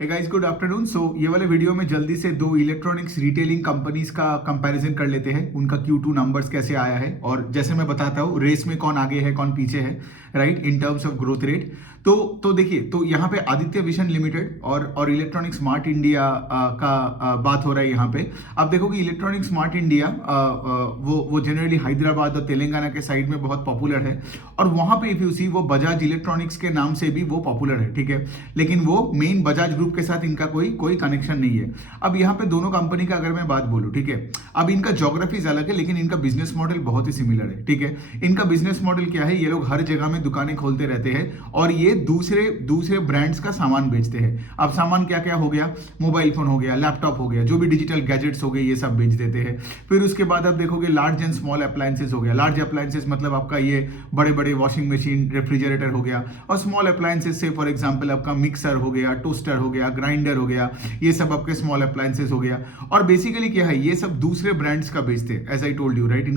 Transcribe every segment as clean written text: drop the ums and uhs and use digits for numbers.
Hey guys, good afternoon. ये वाले video में जल्दी से दो इलेक्ट्रॉनिक्स रिटेलिंग कंपनीज का कंपैरिजन कर लेते हैं, उनका Q2 नंबर्स कैसे आया है और जैसे मैं बताता हूँ रेस में कौन आगे है कौन पीछे है, right, in terms of growth rate. तो देखिए, तो यहाँ पे आदित्य विशन लिमिटेड और इलेक्ट्रॉनिक स्मार्ट इंडिया का बात हो रहा है यहाँ पे। आप देखो कि इलेक्ट्रॉनिक स्मार्ट इंडिया वो जनरली हैदराबाद और तेलंगाना के साइड में बहुत पॉपुलर है और वहाँ पे इफ यू सी वो बजाज इलेक्ट्रॉनिक्स के नाम से भी वो पॉपुलर है, ठीक है। लेकिन वो मेन बजाज ग्रुप के साथ इनका कोई कनेक्शन नहीं है। अब यहाँ पे दोनों कंपनी का अगर मैं बात बोलूँ, ठीक है, अब इनका ज्योग्राफीज अलग है लेकिन इनका बिजनेस मॉडल बहुत ही सिमिलर है, ठीक है। इनका बिजनेस मॉडल क्या है, ये लोग हर जगह में दुकानें खोलते रहते हैं और ये दूसरे ब्रांड्स का सामान बेचते हैं। अब सामान क्या क्या हो गया, मोबाइल फोन हो गया, लैपटॉप हो गया, जो भी डिजिटल गैजेट्स हो गए ये सब बेच देते हैं। फिर उसके बाद आप देखोगे लार्ज एंड स्मॉल अप्लायंसेस हो गया। लार्ज अप्लायंसेस मतलब आपका ये बड़े बड़े वॉशिंग मशीन, रेफ्रिजरेटर हो गया, और स्मॉल अप्लायंसेस से फॉर एग्जांपल आपका मिक्सर हो गया, टोस्टर हो गया, ग्राइंडर हो गया, ये सब आपके स्मॉल अप्लायंसेस हो गया। और बेसिकली क्या है, ये सब दूसरे ब्रांड्स का बेचते हैं, as I told you, right.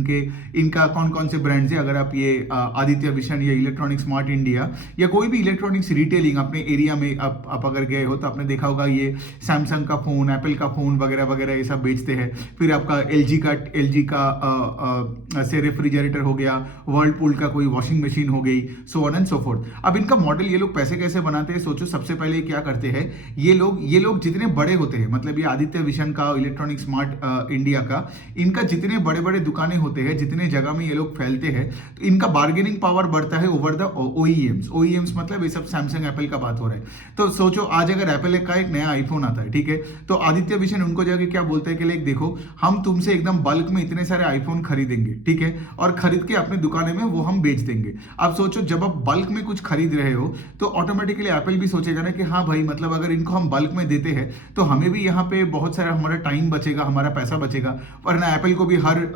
इनका कौन कौन से ब्रांड्स है, अगर आप ये आदित्य विशन या इलेक्ट्रॉनिक स्मार्ट इंडिया या कोई भी इलेक्ट्रॉनिक्स रिटेलिंग अपने एरिया में आप अगर गए हो तो आपने देखा होगा ये सैमसंग का फोन, एप्पल का फोन वगैरह वगैरह ये सब बेचते हैं। फिर आपका एलजी का से रेफ्रिजरेटर हो गया, वर्लपूल का कोई वॉशिंग मशीन हो गई, so on and so fourth. अब इनका मॉडल, ये लोग पैसे कैसे बनाते हैं, सोचो। सबसे पहले क्या करते हैं ये लोग जितने बड़े होते हैं, मतलब ये आदित्य विशन का, इलेक्ट्रॉनिक स्मार्ट इंडिया का, इनका जितने बड़े बड़े दुकानें होते हैं, जितने जगह में ये लोग फैलते हैं, तो इनका बार्गेनिंग पावर बढ़ता है ओवर द ओईएम्स मतलब ये सब सैमसंग एप्पल का बात हो रहा है। तो सोचो आज अगर एप्पल का एक नया आईफोन आता है, ठीक है, तो आदित्य विशन उनको जाके क्या बोलते हैं कि लाइक देखो, हम तुमसे एकदम बल्क में इतने सारे आईफोन खरीदेंगे, ठीक है, और खरीद के अपने दुकानें में वो हम बेच देंगे। अब सोचो, जब आप बल्क में कुछ खरीद रहे हो तो ऑटोमेटिकली एप्पल भी सोचेगा ना कि हाँ भाई, मतलब अगर इनको हम बल्क में देते हैं तो हमें भी यहाँ पे बहुत सारा हमारा टाइम बचेगा, हमारा पैसा बचेगा, वरना एप्पल को भी हर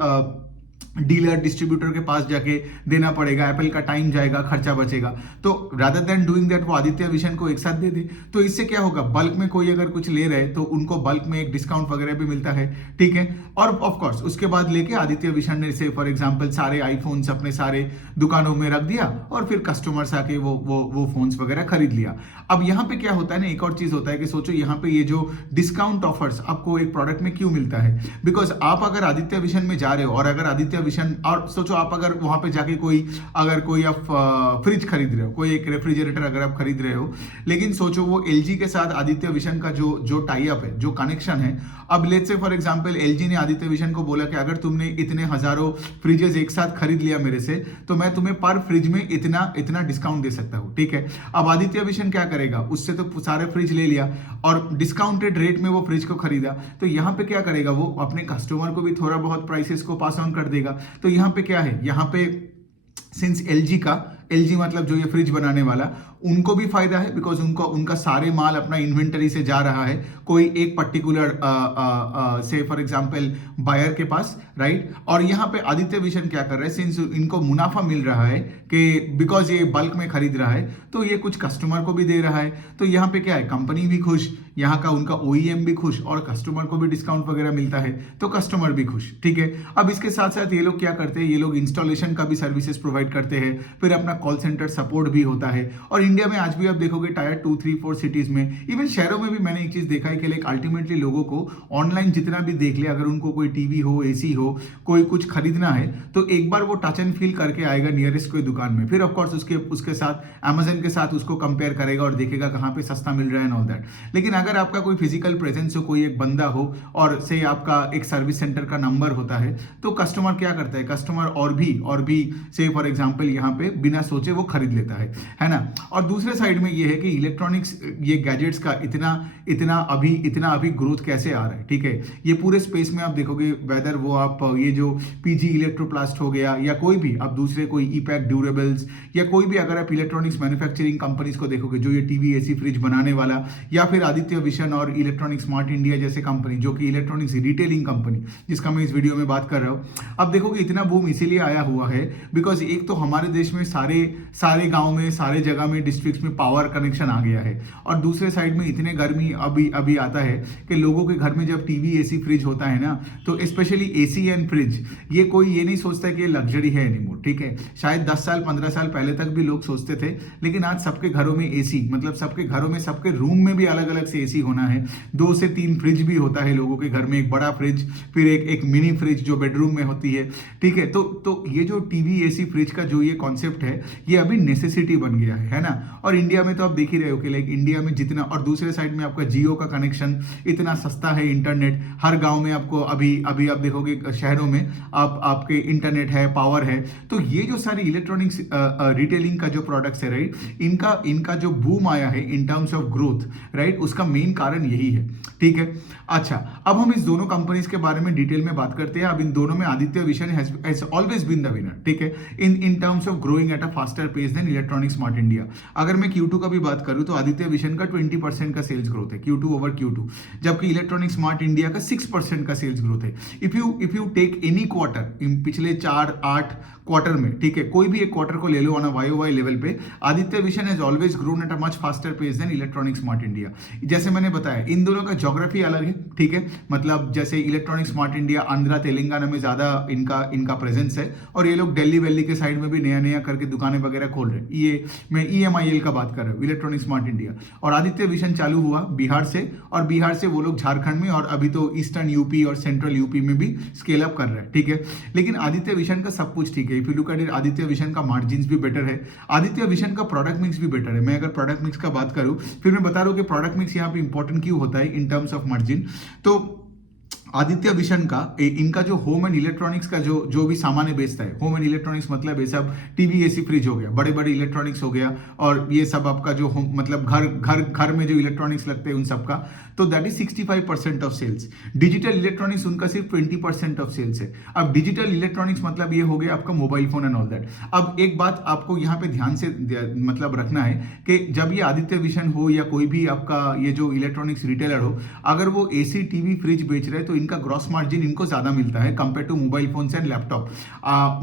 डीलर डिस्ट्रीब्यूटर के पास जाके देना पड़ेगा, एप्पल का टाइम जाएगा, खर्चा बचेगा। तो रादर देन डूइंग दैट वो आदित्य विशन को एक साथ दे दे। तो इससे क्या होगा, बल्क में कोई अगर कुछ ले रहे तो उनको बल्क में एक डिस्काउंट वगैरह भी मिलता है, ठीक है। और ऑफ कोर्स उसके बाद लेके आदित्य विशन ने से फॉर एग्जांपल सारे आईफोन्स अपने सारे दुकानों में रख दिया और फिर कस्टमर्स आके वो फोन्स वगैरह खरीद लिया। अब यहाँ पे क्या होता है ना, एक और चीज होता है कि सोचो यहाँ पे ये जो डिस्काउंट ऑफर्स आपको एक प्रोडक्ट में क्यों मिलता है, बिकॉज आप अगर आदित्य विशन में जा रहे हो और अगर आदित्य विशन, और सोचो आप अगर वहां पे जाके कोई आप फ्रिज खरीद रहे हो, कोई एक रेफ्रिजरेटर अगर आप खरीद रहे हो, लेकिन सोचो वो एलजी के साथ आदित्य विशन का जो टाई अप है, जो कनेक्शन है। अब let's say for example LG ने आदित्य विशन को बोला कि अगर तुमने इतने हजारों फ्रिजेस एक साथ खरीद लिया मेरे से तो मैं तुम्हें पर फ्रिज में इतना डिस्काउंट दे सकता हूं, ठीक है। अब आदित्य विशन क्या करेगा, उससे तो सारे फ्रिज ले लिया और डिस्काउंटेड रेट में वो फ्रिज को खरीदा, तो यहाँ पे क्या करेगा, वो अपने कस्टमर को भी थोड़ा बहुत प्राइसेस को पास ऑन कर देगा। तो यहाँ पे क्या है, यहाँ पे सिंस एलजी मतलब जो ये फ्रिज बनाने वाला, उनको भी फायदा है बिकॉज उनका सारे माल अपना इन्वेंटरी से जा रहा है कोई एक पर्टिकुलर से फॉर एग्जांपल बायर के पास, राइट। और यहाँ पे आदित्य विशन क्या कर रहा है, सिंस इनको मुनाफा मिल रहा है कि बिकॉज ये बल्क में खरीद रहा है तो ये कुछ कस्टमर को भी दे रहा है। तो यहाँ पे क्या है, कंपनी भी खुश, यहाँ का उनका ओईएम भी खुश और कस्टमर को भी डिस्काउंट वगैरह मिलता है तो कस्टमर भी खुश, ठीक है। अब इसके साथ साथ ये लोग क्या करते हैं, ये लोग इंस्टॉलेशन का भी सर्विसेज प्रोवाइड करते हैं, फिर अपना कॉल सेंटर सपोर्ट भी होता है। और इंडिया में आज भी आप देखोगे टायर 2, 3, 4 सिटीज में, इवन शहरों में भी मैंने एक चीज देखा है कि लाइक अल्टीमेटली लोगों को ऑनलाइन जितना भी देख ले, अगर उनको कोई टीवी हो, एसी हो, कोई कुछ खरीदना है तो एक बार वो टच एंड फील करके आएगा नियरेस्ट कोई दुकान में, फिर ऑफकोर्स उसके साथ अमेजन के साथ उसको कंपेयर करेगा और देखेगा कहाँ पे सस्ता मिल रहा है एंड ऑल दैट। लेकिन अगर आपका कोई फिजिकल प्रेजेंस हो, कोई एक बंदा हो और से आपका एक सर्विस सेंटर का नंबर होता है, तो कस्टमर क्या करता है, कस्टमर और भी से फॉर एग्जांपल यहाँ पे बिना सोचे वो खरीद लेता है ना। और दूसरे साइड में ये है कि इलेक्ट्रॉनिक्स, ये गैजेट्स का इतना अभी ग्रोथ कैसे आ रहा है, ठीक है। ये पूरे स्पेस में आप देखोगे, वेदर वो आप ये जो पीजी इलेक्ट्रोप्लास्ट हो गया या कोई भी आप दूसरे कोई ईपैक ड्यूरेबल्स या कोई भी अगर आप इलेक्ट्रॉनिक्स मैन्युफैक्चरिंग कंपनीज को देखोगे, जो ये टीवी, एसी, फ्रिज बनाने वाला, या फिर आदित्य विशन और इलेक्ट्रॉनिक स्मार्ट इंडिया जैसे कंपनी जो कि इलेक्ट्रॉनिक्स रिटेलिंग कंपनी जिसका मैं इस वीडियो में बात कर रहा हूं, अब देखोगे इतना बूम इसीलिए आया हुआ है बिकॉज एक तो हमारे देश में सारे गांव में, सारे जगह में डिस्ट्रिक्ट्स में पावर कनेक्शन आ गया है, और दूसरे साइड में इतने गर्मी अभी अभी आता है कि लोगों के घर में जब टीवी एसी फ्रिज होता है ना, तो स्पेशली एसी एंड फ्रिज, ये कोई ये नहीं सोचता कि ये लग्जरी है एनीमोर, ठीक है। शायद 10 साल 15 साल पहले तक भी लोग सोचते थे, लेकिन आज सबके घरों में एसी, मतलब सबके घरों में सबके रूम में भी अलग अलग से एसी होना है। 2 से 3 फ्रिज भी होता है लोगों के घर में, एक बड़ा फ्रिज, फिर एक मिनी फ्रिज जो बेडरूम में होती है, ठीक है। तो ये जो टीवी एसी फ्रिज का जो ये कॉन्सेप्ट है, ये अभी नेसेसिटी बन गया है ना। और इंडिया में तो आप देख ही रहे हो कि लाइक इंडिया में जितना, और दूसरे साइड में आपका जियो का कनेक्शन इतना सस्ता है, इंटरनेट हर गांव में आपको अभी अभी आप देखोगे शहरों में आपके इंटरनेट है, पावर है। तो ये जो सारी इलेक्ट्रॉनिक्स रिटेलिंग का जो प्रोडक्ट्स है, राइट, इनका जो बूम आया है in terms of growth, right, उसका मेन कारण यही है, ठीक है। अच्छा, अब हम इस दोनों कंपनीज के बारे में डिटेल में बात करते हैं। अब इन दोनों में Aditya Vision has always been the winner, ठीक है, in terms of growing at a faster pace than electronic smart India. अगर मैं Q2 का भी बात करूं तो आदित्य विशन का 20% का सेल्स ग्रोथ है Q2 ओवर Q2, जबकि इलेक्ट्रॉनिक स्मार्ट इंडिया का 6% का सेल्स ग्रोथ है। If you take any quarter in पिछले 4-8 क्वार्टर में, ठीक है, कोई भी एक क्वार्टर को ले लो ऑन अ YOY लेवल पे, Aditya Vision has always grown at a much faster pace than electronic smart India. जैसे मैंने बताया, इन दोनों का ज्योग्राफी अलग है, ठीक है, मतलब जैसे electronic smart India Andhra Telangana में ज्यादा इनका प्रेजेंस है, और ये लोग दिल्ली वैली के साइड में भी नया नया करके दुकानें वगैरह खोल रहे हैं। ये मैं EMIL का बात कर रहा हूँ, इलेक्ट्रॉनिक स्मार्ट इंडिया। और आदित्य विशन चालू हुआ बिहार से, और बिहार से वो लोग झारखंड में, और अभी तो ईस्टर्न यूपी और सेंट्रल यूपी में भी स्केल अप कर रहा है, ठीक है। लेकिन आदित्य विशन का सब कुछ ठीक है। If you look at it, Aditya vision का मार्जिन्स भी बेटर है, आदित्य विशन का प्रोडक्ट मिक्स भी बेटर है। मैं अगर प्रोडक्ट मिक्स का बात करूं, फिर मैं बता रहा हूं कि प्रोडक्ट मिक्स यहाँ पे इंपॉर्टेंट क्यों होता है इन टर्म्स ऑफ मार्जिन। तो आदित्य विशन का इनका जो होम एंड इलेक्ट्रॉनिक्स का जो भी सामान बेचता है, होम एंड इलेक्ट्रॉनिक्स मतलब ये सब टीवी एसी फ्रिज हो गया, बड़े बड़े इलेक्ट्रॉनिक्स हो गया, और ये सब आपका जो होम मतलब घर में जो इलेक्ट्रॉनिक्स लगते हैं उन सब का, तो that is 65% of sales. Digital electronics उनका सिर्फ 20% ऑफ सेल्स है। अब डिजिटल इलेक्ट्रॉनिक्स मतलब ये हो गया आपका mobile phone and all that. अब एक बात आपको यहाँ पे ध्यान से मतलब रखना है कि जब ये आदित्य विशन हो या कोई भी आपका ये जो इलेक्ट्रॉनिक्स रिटेलर हो, अगर वो एसी टीवी फ्रिज बेच रहे हैं तो इनका ग्रॉस मार्जिन इनको ज्यादा मिलता है compare to mobile phone and laptop.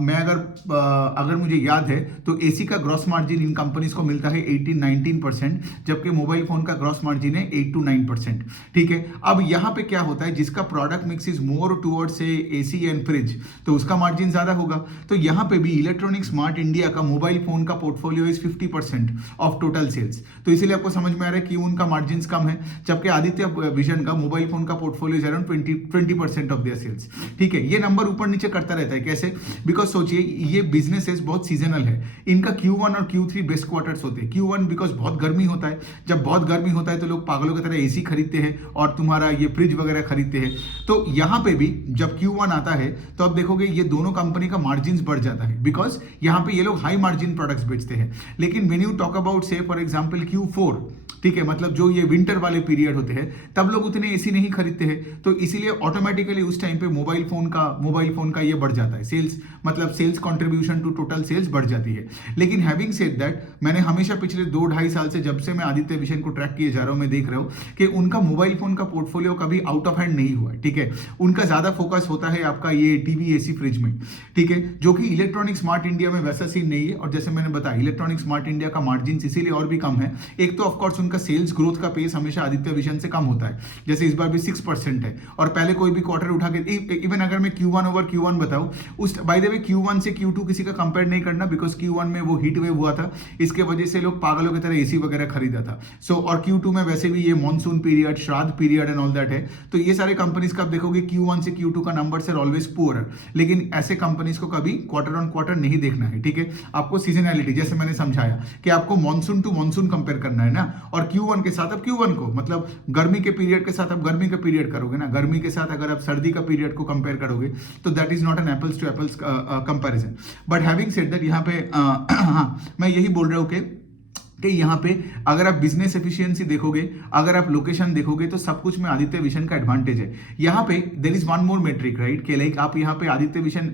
मैं अगर मुझे याद है तो एसी का ग्रॉस मार्जिन इन कंपनीज को मिलता है 18-19%, जबकि मोबाइल फोन का ग्रॉस मार्जिन है 8-9%, ठीक है। अब यहां पे क्या होता है, जिसका product mix is more towards से एसी एंड फ्रिज, तो उसका मार्जिन ज्यादा होगा। तो यहां पे भी इलेक्ट्रॉनिक स्मार्ट इंडिया का मोबाइल फोन का portfolio is 50% of total sales, तो इसीलिए आपको समझ में आ रहा है कि उनका मार्जिन कम है, जबकि आदित्य विजन का मोबाइल फोन का portfolio is around 20% of their sales, ठीक है। ये नंबर ऊपर नीचे करता रहता है, कैसे? बिकॉज सोचिए ये बिजनेसेस बहुत सीजनल है, इनका Q1 और Q3 बेस्ट क्वार्टर्स होते हैं। Q1 बिकॉज बहुत गर्मी होता है, जब बहुत गर्मी होता है तो लोग पागलों की तरह एसी खरीदते हैं और तुम्हारा ये फ्रिज वगैरह खरीदते हैं। तो यहां पे भी जब Q1 आता है तो आप देखोगे ये दोनों कंपनी का मार्जिन बढ़ जाता है, बिकॉज यहां पे ये लोग हाई मार्जिन प्रोडक्ट्स बेचते हैं। लेकिन व्हेन यू टॉक अबाउट से फॉर एग्जांपल Q4, ठीक है, मतलब जो ये विंटर वाले पीरियड होते हैं तब लोग उतने एसी नहीं खरीदते हैं, तो इसीलिए ऑटोमेटिकली उस टाइम पे मोबाइल फोन का ये बढ़ जाता है सेल्स, मतलब sales contribution to total sales बढ़ जाती है। लेकिन हैविंग सेड दैट, मैंने हमेशा पिछले 2-2.5 साल से जब से मैं आदित्य विशन को ट्रैक किए जा रहा हूं, मैं देख रहा हूं कि उनका मोबाइल फोन का पोर्टफोलियो कभी आउट ऑफ हैंड नहीं हुआ है, ठीक है। उनका ज्यादा फोकस होता है आपका ये टीवी एसी फ्रिज में, ठीक है, जो कि इलेक्ट्रॉनिक स्मार्ट इंडिया में वैसा सीन नहीं है। और जैसे मैंने बताया इलेक्ट्रॉनिक स्मार्ट इंडिया का मार्जिन इसीलिए और भी कम है, एक तो ऑफकोर्स उनका सेल्स ग्रोथ का पेस हमेशा आदित्य विशन से कम होता है, जैसे इस बार भी 6% है, और पहले कोई भी क्वार्टर उठा के इवन अगर मैं Q1 ओवर Q1 बताऊं, उस बाय द वे Q1 से Q2 किसी का कंपेयर नहीं करना, बिकॉज Q1 में वो हीट वेव हुआ था, इसके वजह से लोग पागलों की तरह एसी वगैरह खरीदा था। सो और Q2 में वैसे भी ये मॉनसून पीरियड, श्राद्ध पीरियड एंड ऑल दैट है, तो ये सारे कंपनीज का आप देखोगे Q1 से Q2 का नंबर से ऑलवेज पुअर, लेकिन ऐसे कंपनीज को कभी क्वार्टर ऑन क्वार्टर नहीं देखना है, ठीक है। आपको सीजनैलिटी, जैसे मैंने समझाया कि आपको मॉनसून टू मॉनसून कंपेयर करना है ना, और Q1 के साथ अब Q1 को मतलब गर्मी के पीरियड के साथ आप गर्मी का पीरियड करोगे ना, गर्मी के साथ अगर आप सर्दी का पीरियड को कंपेयर करोगे तो that is not an apples to apples comparison. But having said that, यहाँ पे हाँ, मैं यही बोल रहा हूँ कि यहाँ पे अगर आप बिजनेस एफिशिएंसी देखोगे, अगर आप लोकेशन देखोगे, तो सब कुछ में आदित्य विशन का एडवांटेज है। यहाँ पे there is one more metric, right, कि लाइक आप यहाँ पे Aditya Vision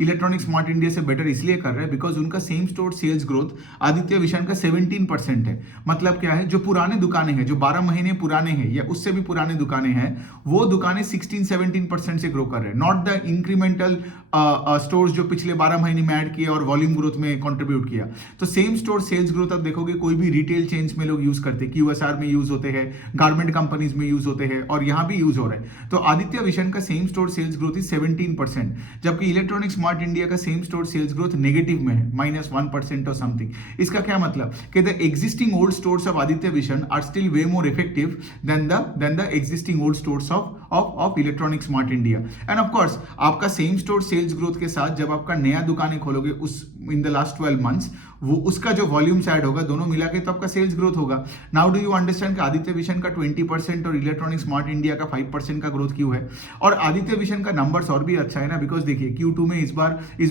electronic smart India से बेटर इसलिए कर रहे हैं बिकॉज उनका same store sales growth Aditya vision का 17% है। मतलब क्या है, जो पुराने दुकानें हैं, जो 12 महीने पुराने हैं या उससे भी पुराने दुकानें हैं, वो दुकानें 16-17% से ग्रो कर रहे हैं, नॉट द इंक्रीमेंटल स्टोर्स जो पिछले 12 महीने में ऐड किया और वॉल्यूम ग्रोथ में कंट्रीब्यूट किया। तो सेम स्टोर सेल्स ग्रोथ आप देखोगे कोई भी रिटेल चेन्स में लोग यूज करते हैं, QSR में यूज होते हैं, गारमेंट कंपनीज में यूज होते हैं, और यहाँ भी यूज हो रहा है। तो आदित्य विशन का same store sales growth is 17%, जबकि इलेक्ट्रॉनिक स्मार्ट इंडिया का same store sales growth negative में है, -1% और समथिंग। इसका क्या मतलब कि the existing old stores of Aditya Vision are still way more effective than the existing old stores of electronic smart India. And of course आपका same store sales growth के साथ जब आपका नया दुकानें खोलोगे उस इन द लास्ट 12 मंथ्स, वो उसका जो वॉल्यूम्स ऐड होगा दोनों मिला के तो आपका सेल्स ग्रोथ होगा। नाउ डू यू अंडरस्टैंड कि आदित्य विशन का 20% और इलेक्ट्रॉनिक स्मार्ट इंडिया का 5% का ग्रोथ क्यों है। और आदित्य विशन का नंबर्स और भी अच्छा है ना, बिकॉज देखिए Q2 में इस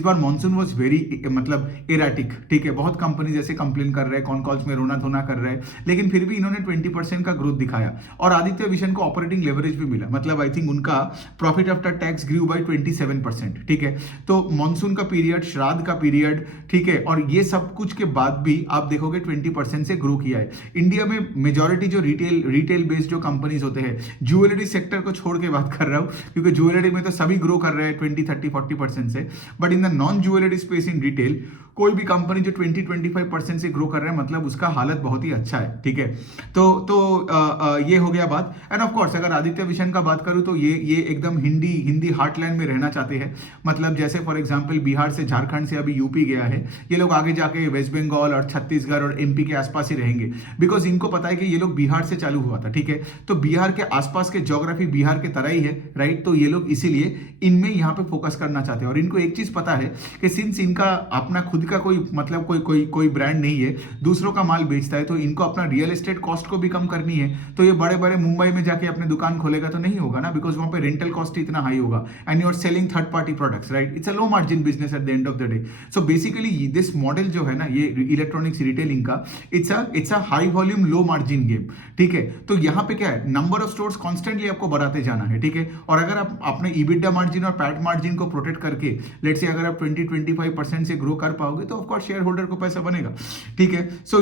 बार मॉनसून वॉज वेरी मतलब एराटिक, ठीक है। बहुत कंपनी जैसे कंप्लेन कर रहे हैं, कॉन कॉल्स में रोना धोना कर रहे हैं, लेकिन फिर भी इन्होंने 20% का ग्रोथ दिखाया। और आदित्य विशन को ऑपरेटिंग लेवरेज भी मिला, मतलब आई थिंक उनका profit after tax grew by 27%, ठीक है। तो मॉनसून का पीरियड, श्राद्ध का पीरियड, ठीक है, और ये सब कुछ के बाद भी आप देखोगे 20% से ग्रो किया है। इंडिया में मेजॉरिटी जो रिटेल बेस्ड जो कंपनीज होते हैं, ज्वेलरी सेक्टर को छोड़ के बात कर रहा हूं, क्योंकि ज्वेलरी में तो सभी ग्रो कर रहे हैं 20, 30, 40% से, but in the non jewellery space in retail कोई भी कंपनी जो 20-25% से ग्रो कर रहा है, मतलब उसका हालत बहुत ही अच्छा है, ठीक है। तो ये हो गया बात। एंड ऑफ कोर्स अगर आदित्य विशन का बात करूं तो ये एकदम हिंदी हार्टलैंड में रहना चाहते हैं। मतलब जैसे फॉर एग्जांपल बिहार से, झारखंड से अभी यूपी गया है, ये लोग आगे जाके वेस्ट बंगाल और छत्तीसगढ़ और MP के आसपास ही रहेंगे, बिकॉज इनको पता है कि ये लोग बिहार से चालू हुआ था, ठीक है। तो बिहार के आसपास के ज्योग्राफी बिहार के तरह ही है, राइट। तो ये लोग इसीलिए इनमें यहाँ पे फोकस करना चाहते हैं। और इनको एक चीज पता है कि सिंस इनका अपना खुद का कोई मतलब कोई ब्रांड नहीं है, दूसरों का माल बेचता है, तो इनको अपना रियल एस्टेट कॉस्ट को भी कम करनी है। तो ये बड़े बड़े मुंबई में जाके अपने दुकान खोलेगा तो नहीं होगा ना, बिकॉज वहां पे रेंटल कॉस्ट इतना हाई होगा, and you are selling third party products, right. It's a low margin business at the end of the day. So basically this model जो है ना, ये इलेक्ट्रॉनिक्स रिटेलिंग का, it's a high volume low margin game, ठीक है। तो यहाँ पे क्या है, नंबर ऑफ स्टोर्स कॉन्स्टेंटली आपको बढ़ाते जाना है, ठीक है। और अगर आप अपने EBITDA मार्जिन और पैट मार्जिन को प्रोटेक्ट करके, लेट्स से अगर आप 20-25% से ग्रो कर पाओगे तो ऑफकोर्स शेयर होल्डर को पैसा बनेगा, ठीक है। सो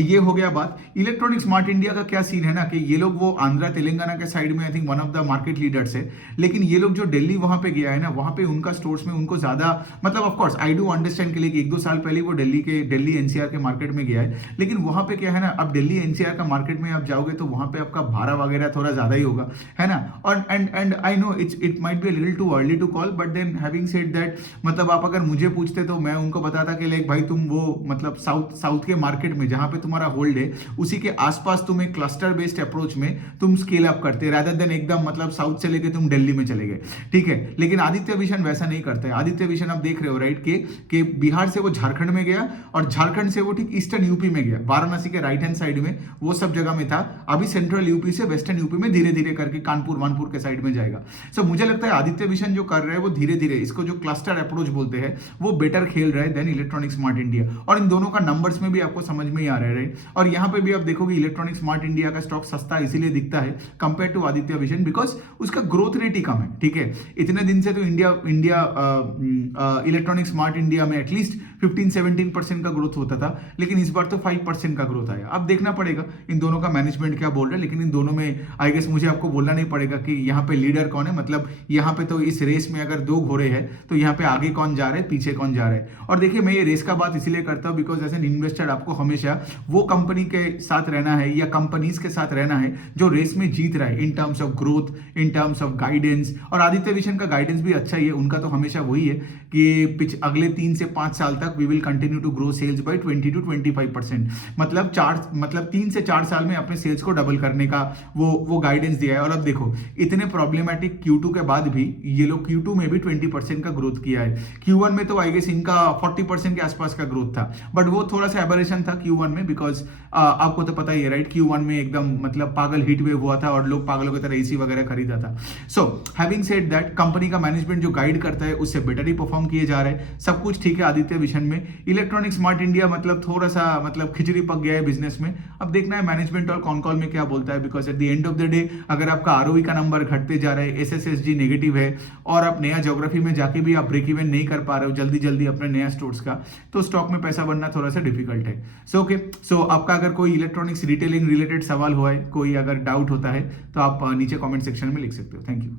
ये हो गया बात। इलेक्ट्रॉनिक स्मार्ट इंडिया का क्या सीन है ना, कि ये लोग वो आंध्रा तेलंगाना के साइड में I think one of the market leaders है, लेकिन ये लोग जो दिल्ली वहां पे गया है ना, वहां पे उनका स्टोर्स में उनको ज्यादा मतलब of course I do understand के लिए कि 1-2 साल पहले वो दिल्ली NCR के मार्केट में गया है, लेकिन वहां पे क्या है ना, अब दिल्ली NCR का मार्केट में आप जाओगे तो वहां पे आपका भाड़ा वगैरह थोड़ा ज्यादा ही होगा, है ना। और and I know it might be a little too early to call, but then having said that, मतलब आप अगर मुझे पूछते तो मैं उनको बताता कि लाइक भाई तुम वो मतलब साउथ के मार्केट में जहां पे तुम्हारा होल्ड है उसी के आसपास तुम एक क्लस्टर बेस्ड अप्रोच में तुम स्केल अप करते, रादर देन एकदम मतलब साउथ से लेके तुम दिल्ली में चले गए, ठीक है। लेकिन आदित्य विशन वैसा नहीं करता है। आदित्य विशन आप देख रहे हो, राइट, कि बिहार से वो झारखंड में गया और झारखंड से वो ठीक ईस्टर्न यूपी में गया, वाराणसी के राइट हैंड साइड में वो सब जगह में था। अभी सेंट्रल यूपी से वेस्टर्न यूपी में धीरे धीरे करके कानपुर वानपुर के साइड में जाएगा। सो मुझे लगता है आदित्य विशन जो कर रहे हैं वो धीरे धीरे, इसको जो क्लस्टर अप्रोच बोलते हैं, वो बेटर खेल रहा है देन इलेक्ट्रॉनिक स्मार्ट इंडिया। और इन दोनों का नंबर्स में भी आपको समझ में ही आ रहा है, राइट। और यहाँ पे भी आप देखोगे इलेक्ट्रॉनिक स्मार्ट इंडिया का स्टॉक सस्ता इसीलिए दिखता है compare to Aditya Vision, because उसका ग्रोथ रेट ही कम है, ठीक है। इतने दिन से तो इंडिया इलेक्ट्रॉनिक स्मार्ट इंडिया में एटलीस्ट 15-17% का ग्रोथ होता था, लेकिन इस बार तो 5% का ग्रोथ आया। अब देखना पड़ेगा इन दोनों का मैनेजमेंट क्या बोल रहा है, लेकिन इन दोनों में आई गेस मुझे आपको बोलना नहीं पड़ेगा कि यहाँ पे लीडर कौन है। मतलब यहाँ पे तो इस रेस में अगर 2 घोड़े हैं तो यहाँ पे आगे कौन जा रहा है, पीछे कौन जा रहा है। और देखिए मैं ये रेस का बात इसलिए करता हूँ बिकॉज एज एन इन्वेस्टर आपको हमेशा वो कंपनी के साथ रहना है या कंपनीज के साथ रहना है जो रेस में जीत रहा है in terms of growth, in terms of guidance. और आदित्य विशन का गाइडेंस भी अच्छा ही है, उनका तो हमेशा वही है कि अगले 3 से 5 साल तक we will continue to grow sales by 20-25%। मतलब 3 से 4 साल में अपने सेल्स को डबल करने का वो गाइडेंस दिया है। और अब देखो इतने प्रॉब्लमेटिक Q2 के बाद भी ये लोग Q2 में भी 20% का ग्रोथ किया है। Q1 में तो आई गेस इनका 40% के आसपास का ग्रोथ था, बट वो थोड़ा सा एबरेशन था Q1 में, बिकॉज आपको तो पता ही है, राइट। Q1 में एकदम मतलब पागल हीट वेव हुआ था और लोग पागलों की तरह AC वगैरह खरीदा था। So having said that, company का मैनेजमेंट जो गाइड करता है उससे बेटर ही परफॉर्म किए जा रहे हैं, सब कुछ ठीक है आदित्य विशन में। इलेक्ट्रॉनिक स्मार्ट इंडिया मतलब थोड़ा सा मतलब खिचड़ी पक गया है बिजनेस में। अब देखना है मैनेजमेंट और कॉन कॉल में क्या बोलता है, because at the end of the day अगर आपका ROE का नंबर घटते जा रहा है, SSSG नेगेटिव है और आप नया ज्योग्राफी में जाके भी आप ब्रेक इवन नहीं कर पा रहे हो जल्दी अपने नया स्टोर्स का, तो स्टॉक में पैसा बनना थोड़ा सा डिफिकल्ट है। सो आपका अगर कोई इलेक्ट्रॉनिक्स रिटेलिंग रिलेटेड सवाल हुआ है, कोई अगर डाउट होता है तो आप नीचे कमेंट सेक्शन में लिख सकते हो। Thank you.